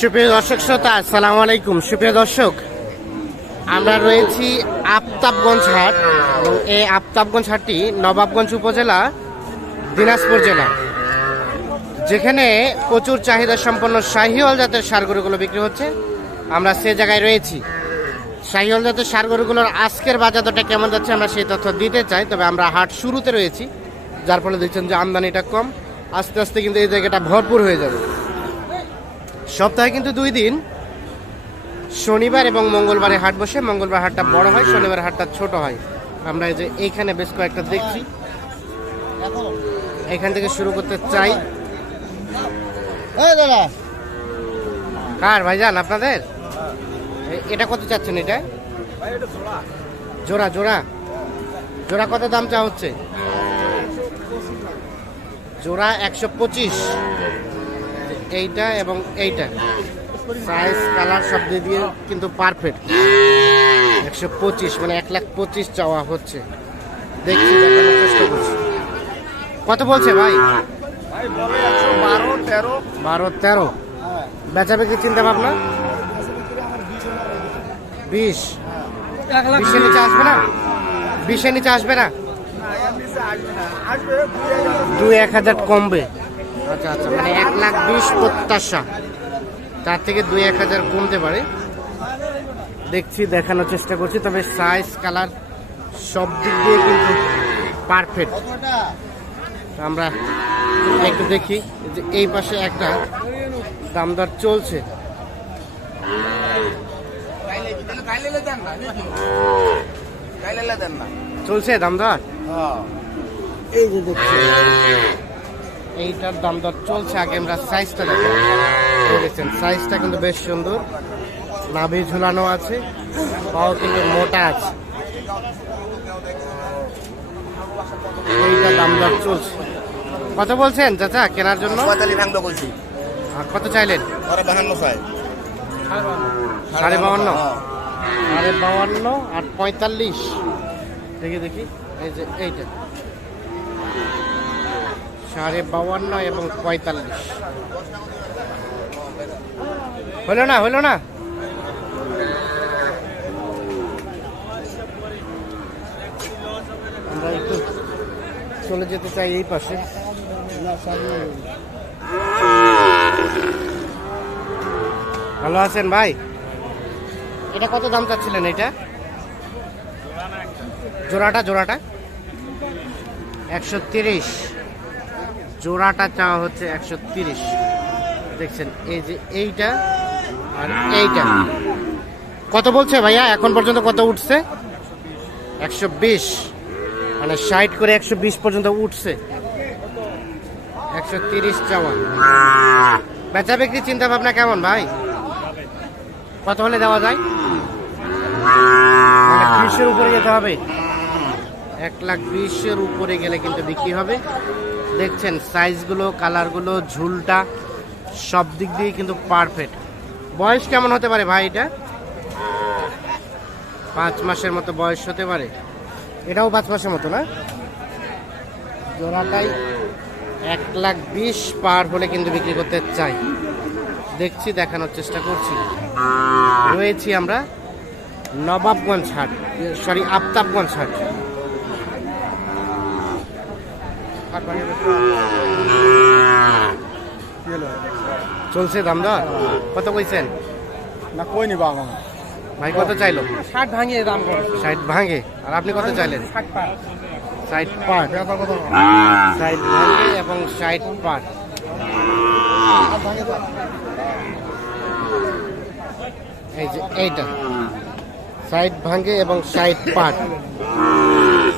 সুপ্রিয় দর্শক শ্রোতা, আসসালামু আলাইকুম। সুপ্রিয় দর্শক, আমরা রয়েছি আফতাবগঞ্জ হাট এবং এই আফতাবগঞ্জ হাটটি নবাবগঞ্জ উপজেলা, দিনাজপুর জেলা, যেখানে প্রচুর চাহিদা সম্পন্ন শাহিওয়াল জাতের ষাঁড় গরুগুলো বিক্রি হচ্ছে। আমরা সে জায়গায় রয়েছি। শাহিওয়াল জাতের ষাঁড় গরুগুলোর আজকের বাজার দরটা কেমন যাচ্ছে আমরা সেই তথ্য দিতে চাই। তবে আমরা হাট শুরুতে রয়েছি, যার ফলে দেখছেন যে আমদানিটা কম। আস্তে আস্তে কিন্তু এই জায়গাটা ভরপুর হয়ে যাবে। সপ্তাহে কিন্তু 2 দিন, শনিবার এবং মঙ্গলবারে হাট বসে। মঙ্গলবার হাটটা বড় হয়, শনিবার হাটটা ছোট হয়। আমরা এই যে এইখানে বেশ কয়েকটা দেখছি, এখান থেকে শুরু করতে চাই। কার ভাইজান আপনাদের? এটা কত চাচ্ছেন? এটা জোড়া জোড়া জোড়া কত দাম চা হচ্ছে? জোড়া 125। এইটা এবং এইটা সাইজ কালার সব দিয়ে কিন্তু পারফেক্ট। 125 মানে 1,25,000 চাওয়া হচ্ছে। দেখছি, দেখানোর চেষ্টা করছি। কত বলছে ভাই? 12-13। বেচা বিক্রি চিন্তা ভাবনা 20? 20-এর নিচে আসবে না? 20-এর নিচে আসবে না? 2-1,000 কমবে। আচ্ছা আচ্ছা, মানে 1,20,000 প্রত্যাশা, তার থেকে 2-1,000 কমতে পারে। দেখছি, দেখানোর চেষ্টা করছি। তবে সাইজ কালার সব দিক দিয়ে কিন্তু পারফেক্ট। আমরা একটু দেখি যে এই পাশে একটা দামদর চলছে। চলছে দামদর, এই যে দেখছি এইটার দাম দর চলছে। আগে আমরা সাইজটা দেখেন, সাইজটা কিন্তু বেশ সুন্দর। নাভি ঝুলানো আছে, পাও কিন্তু মোটা আছে। এইটার দাম দর চলছে। কত বলছেন চাচা কেনার জন্য? 45 বলছি। আর কত চাইলেন? 52 52 আর 45। দেখি দেখি, এই যে এইটা 52.5 এবং 45। হলো না? আমরা একটু চলে যেতে চাই এই পাশে। ভালো আছেন ভাই? এটা কত দাম চাচ্ছিলেন? এটা জোড়াটা 130। জোড়াটা চাওয়া হচ্ছে 130। দেখছেন এই যে এইটা আর এইটা। কত বলছে ভাইয়া এখন পর্যন্ত? কত উঠছে? 120, মানে 60 করে 120 পর্যন্ত উঠছে। 130 চাওয়া। বেচা বিক্রি চিন্তা ভাবনা কেমন ভাই? কত হলে দেওয়া যায়? মানে 20-এর উপরে যেতে হবে। 1,20,000-এর উপরে গেলে কিন্তু বিক্রি হবে। দেখছেন সাইজগুলো, কালারগুলো, ঝুলটা সব দিক দিয়ে কিন্তু পারফেক্ট। বয়স কেমন হতে পারে ভাই? এটা 5 মাসের মতো বয়স হতে পারে। এটাও 5 মাসের মতো না? জোড়াটাই 1,20,000 পার হলে কিন্তু বিক্রি করতে চাই। দেখছি, দেখানোর চেষ্টা করছি। রয়েছি আমরা নবাবগঞ্জ হাট, সরি আফতাবগঞ্জ হাট। চলছে দাম দর? কত কইছেন? না কই নি বাবা ভাই কত চাইলো? 60 ভাঙিয়ে দাম কর। 60 ভাঙে। আর আপনি কত চাইলেন? 60 পা। 60 পার। 60 ভাঙে এবং 60 পার। এই যে এইটা 60 ভাঙে এবং 60 পার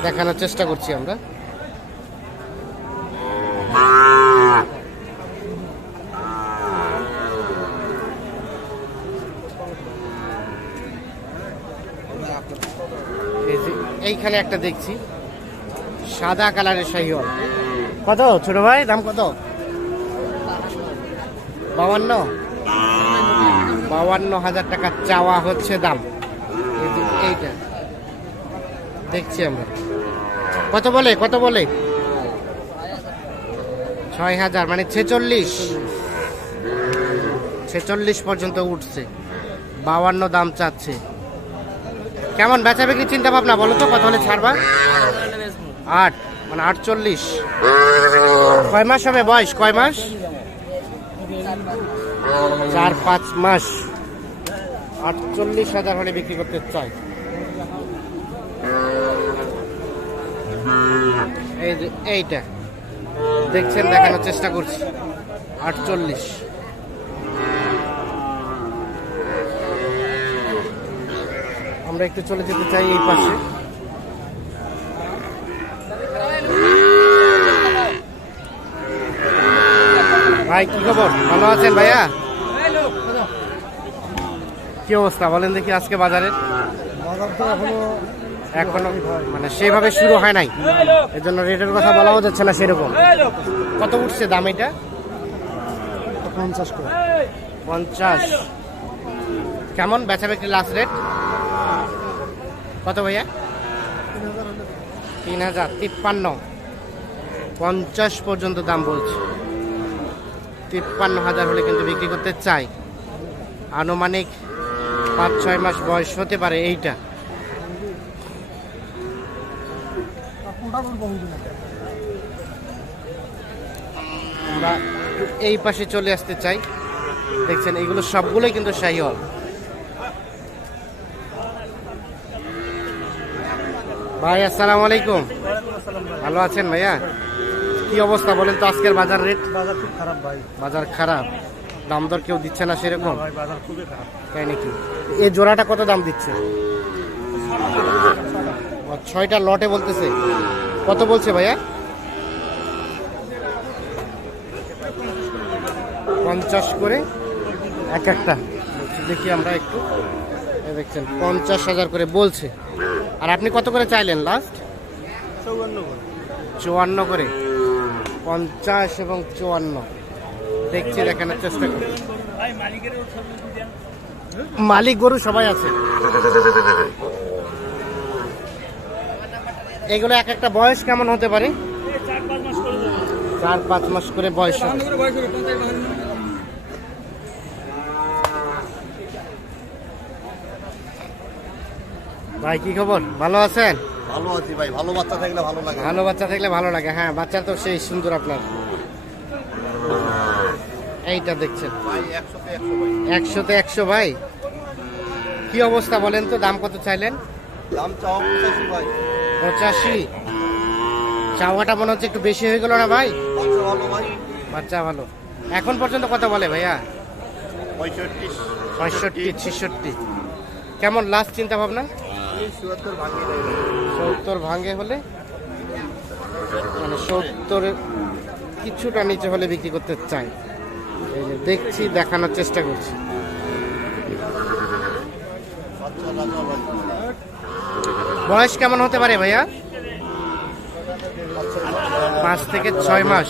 দেখানোর চেষ্টা করছি আমরা। এইখানে একটা দেখছি সাদা কালারের শাহিওয়াল। কত ছোট ভাই দাম কত? 52,000 টাকা চাওয়া হচ্ছে দাম। এইটা দেখছি আমরা। কত বলে? 6,000 মানে 46। 46 পর্যন্ত উঠছে, 52 দাম চাচ্ছে। কেমন বেচা বিক্রি চিন্তা ভাবনা বলো তো, কত হলে ছাড়বা? 8 মানে 48। কয় মাস হবে বয়স, কয় মাস? 4-5 মাস। 48,000 হলে বিক্রি করতে চাই। এই যে এইটা দেখছেন, দেখানোর চেষ্টা করছি। 48। আমরা একটু চলে যেতে চাই এই পাশে। ভাই কি খবর, ভালো আছেন ভাইয়া? কি অবস্থা বলেন দেখি আজকে বাজারের? এখনো মানে সেভাবে শুরু হয় নাই, এর জন্য রেটের কথা বলাও যাচ্ছে না সেরকম। কত উঠছে দাম এটা? 50। কেমন বেচা বিক্রি লাস্ট রেট কত ভাইয়া? 3000। 53। 50 পর্যন্ত দাম বলছে। 53,000 হলে কিন্তু বিক্রি করতে চাই। আনুমানিক 5-6 মাস বয়স হতে পারে এইটা। আমরা এই পাশে চলে আসতে চাই। দেখছেন এগুলো সবগুলোই কিন্তু শাহিওয়াল। ভাই আসসালামু আলাইকুম, ভালো আছেন ভাইয়া? কি অবস্থা বলেন তো আজকের বাজার রেট? বাজার খুব খারাপ ভাই। বাজার খারাপ, দাম দর কেউ দিচ্ছে না সেরকম? ভাই বাজার খুবই খারাপ। তাই নাকি? এই জোড়াটা কত দাম দিচ্ছে? 6টা লটে বলতেছে। কত বলছে ভাইয়া? 50 করে এক একটা। দেখি আমরা একটু, দেখছেন 50,000 করে বলছে। আর আপনি কত করে চাইলেন লাস্ট? 54 করে। 50 এবং 54 দেখছি, দেখানোর চেষ্টা করি। মালিক গরু সবাই আছে। এগুলো এক একটা বয়স কেমন হতে পারে? 4-5 মাস করে বয়স হবে। ভাই কি খবর, ভালো আছেন? ভালো আছি ভাই, ভালো বাচ্চা থাকলে ভালো লাগে। ভালো বাচ্চা থাকলে ভালো লাগে। হ্যাঁ, বাচ্চা তো সেই সুন্দর আপনার। এইটা দেখছেন ভাই 100-তে 100 ভাই। 100-তে 100 ভাই। কি অবস্থা বলেন তো, দাম কত চাইলেন? দাম চাও 85 ভাই। 85। চাওয়াটা মনে হচ্ছে একটু বেশি হয়ে গেল না ভাই? বাচ্চা ভালো ভাই। বাচ্চা ভালো। এখন পর্যন্ত কত বলে ভাইয়া? 65 65, 66। কেমন লাস্ট চিন্তা ভাবনা? 70 ভাঙিয়ে দেয়। 70 ভাঙে হলে, মানে 70 কিছুটা নিচে হলে বিক্রি করতে চাই। এই যে দেখছি, দেখানোর চেষ্টা করছি। বাচ্চা রাজা ভাই। বয়স কেমন হতে পারে ভাইয়া? 5 থেকে 6 মাস।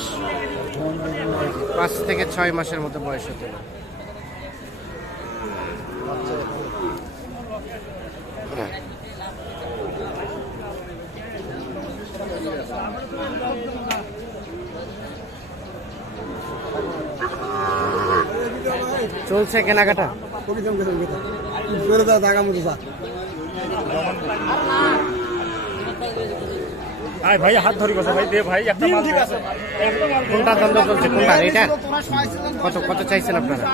5 থেকে 6 মাসের মতো বয়স হতে পারে। চলছে কেনাকাটা। ভাই হাত ধরি কথা ভাই, দে ভাই একটা মাল দে। কোনটা দ্বন্দ্ব চলছে, কোনটা এটা? কত কত চাইছেন আপনারা?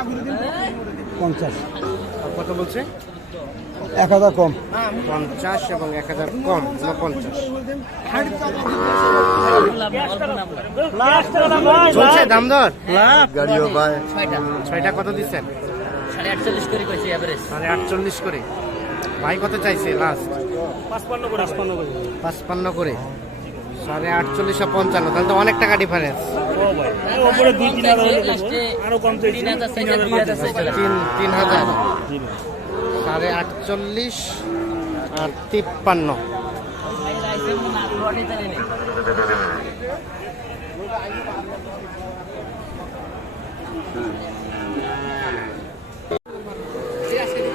50। আর কত বলছে? 1000 কম। 50 এবং 1000 কম, 49। চলছে দাম দর? গাড়িও ভাই। 6টা কত দিচ্ছেন? 48 করে কইছি এভারেজ। 48 করে। ভাই কত চাইছে লাস্ট? 55 করে 55 করে। 48.5 আর 55, তাহলে তো অনেক টাকা ডিফারেন্স। ওপরে 2-3 হাজার হলে দেবো। আরো কম চাইছি। 3000 চাইছে 2000 চাইছে। 3,000। 48.5 আর 53।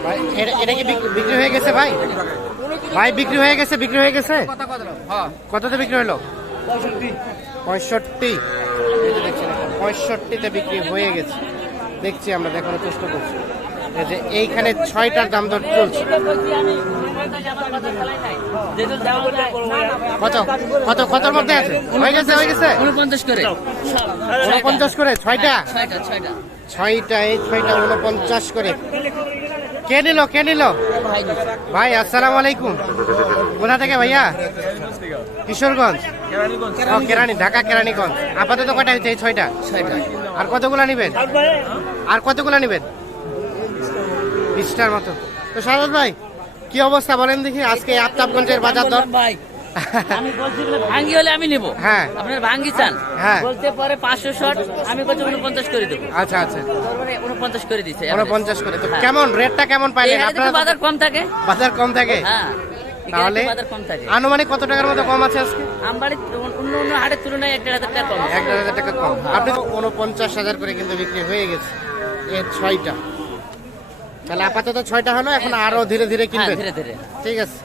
ভাই এটা কি বিক্রি হয়ে গেছে ভাই? ভাই বিক্রি হয়ে গেছে, বিক্রি হয়ে গেছে। কততে বিক্রি হলো? 65। 65তে বিক্রি হয়ে গেছে। দেখছি, আমরা দেখানোর চেষ্টা করছি। এই যে এইখানে 6টার দাম দর চলছে। কত কত কতর মধ্যে আছে? হয়ে গেছে 49 করে 49 করে 6টা। 6টা ছয়টায় 49 করে। কে নিল ভাই ভাই? আসসালামু আলাইকুম। কোথা থেকে ভাইয়া? কিশোরগঞ্জ, ও কেরানি, ঢাকা কেরানীগঞ্জ। আপাতত কয়টা হয়েছে? এই 6টা। আর কতগুলা নিবেন? আর কতগুলা নিবেন? 20টার মতো। তো সারদ ভাই, কি অবস্থা বলেন দেখি আজকে আফতাবগঞ্জের বাজার দর? ভাই আমি বলছি বলে ভাঙ্গি হলে আমি নেব। হ্যাঁ। আপনার ভাঙ্গি চান? হ্যাঁ। বলতে পারে 500 শট, আমি কত 49 করে দেবো। আচ্ছা আচ্ছা, তারপরে 49 করে দিছে 49 করে। তো হ্যাঁ। কেমন রেটটা কেমন পাইলেন আপনারা? বাজার কম থাকে। বাজার কম থাকে? হ্যাঁ, তাহলে বাজার কম থাকে। আনুমানিক কত টাকার মতো কম আছে আজকে? আমবাড়ি অন্য হাটের তুলনায় 1,000 টাকা কম আছে। 1,000 টাকা কম। আপনি 49,000 করে কিন্তু বিক্রি হয়ে গেছে এই 6টা। তাহলে আপাতত 6টা হলো, এখন আরো ধীরে ধীরে হ্যাঁ, কিনবেন। ধীরে ধীরে। ঠিক আছে।